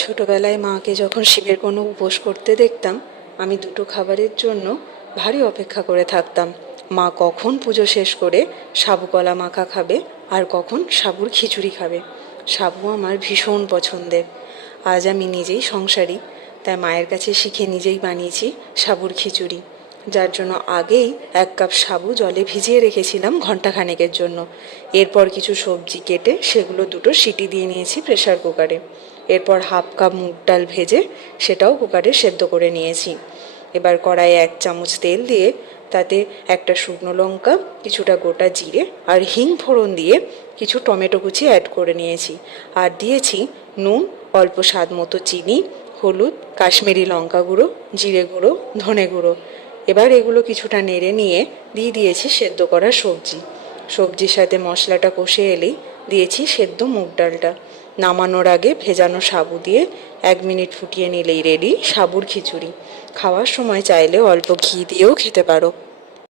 ছোটবেলায় মাকে যখন শিবের কোনো উপোস করতে দেখতাম, আমি দুটো খাবারের জন্য ভারী অপেক্ষা করে থাকতাম। মা কখন পুজো শেষ করে সাবু কলা মাখা খাবে আর কখন সাবুর খিচুড়ি খাবে। সাবু আমার ভীষণ পছন্দের। আজ আমি নিজেই সংসারী, তাই মায়ের কাছে শিখে নিজেই বানিয়েছি সাবুর খিচুড়ি, যার জন্য আগেই 1 কাপ সাবু জলে ভিজিয়ে রেখেছিলাম ঘন্টাখানেকের জন্য। এরপর কিছু সবজি কেটে সেগুলো 2টো সিটি দিয়ে নিয়েছি প্রেসার কুকারে। এরপর 1/2 কাপ মুগ ডাল ভেজে সেটাও কুকারে সেদ্ধ করে নিয়েছি। এবার কড়াইয়ে 1 চামচ তেল দিয়ে তাতে একটা শুকনো লঙ্কা, কিছুটা গোটা জিরে আর হিং ফোড়ন দিয়ে কিছু টমেটো কুচি অ্যাড করে নিয়েছি। আর দিয়েছি নুন, অল্প স্বাদ মতো চিনি, হলুদ, কাশ্মীরি লঙ্কা গুঁড়ো, জিরে গুঁড়ো, ধনে গুঁড়ো। এবার এগুলো কিছুটা নেড়ে নিয়ে দিয়ে দিয়েছি সেদ্ধ করা সবজি। সবজির সাথে মশলাটা কষে এলেই দিয়েছি সেদ্ধ মুগ ডালটা। নামানোর আগে ভেজানো সাবু দিয়ে 1 মিনিট ফুটিয়ে নিলেই রেডি সাবুর খিচুড়ি। খাওয়ার সময় চাইলে অল্প ঘি দিয়েও খেতে পারো।